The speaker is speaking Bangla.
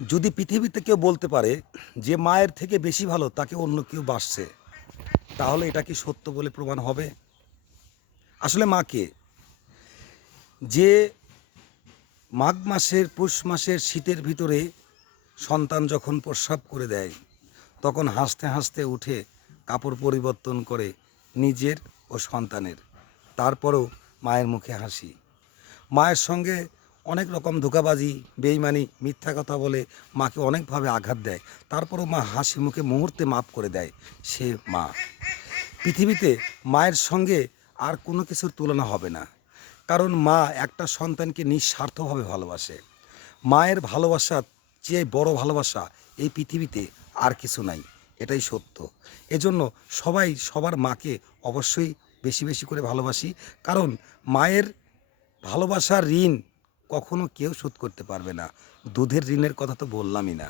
যদি পৃথিবীতে কেউ বলতে পারে যে মায়ের থেকে বেশি ভালো তাকে অন্য কেউ বাসছে, তাহলে এটা কি সত্য বলে প্রমাণ হবে? আসলে মাকে যে মাঘ মাসের পৌষ মাসের শীতের ভিতরে সন্তান যখন প্রস্রাব করে দেয়, তখন হাসতে হাসতে উঠে কাপড় পরিবর্তন করে নিজের ও সন্তানের, তারপরেও মায়ের মুখে হাসি। মায়ের সঙ্গে অনেক রকম ধোঁকাবাজি, বেইমানি, মিথ্যা কথা বলে মাকে অনেকভাবে আঘাত দেয়, তারপরও মা হাসি মুখে মুহূর্তে মাপ করে দেয়। সে মা। পৃথিবীতে মায়ের সঙ্গে আর কোনো কিছুর তুলনা হবে না, কারণ মা একটা সন্তানকে নিঃস্বার্থভাবে ভালোবাসে। মায়ের ভালোবাসার চেয়ে বড় ভালোবাসা এই পৃথিবীতে আর কিছু নাই, এটাই সত্য। এজন্য সবাই সবার মাকে অবশ্যই বেশি বেশি করে ভালোবাসি, কারণ মায়ের ভালোবাসার ঋণ কখনো কেউ শোধ করতে পারবে না। দুধের ঋণের কথা তো বললামই না।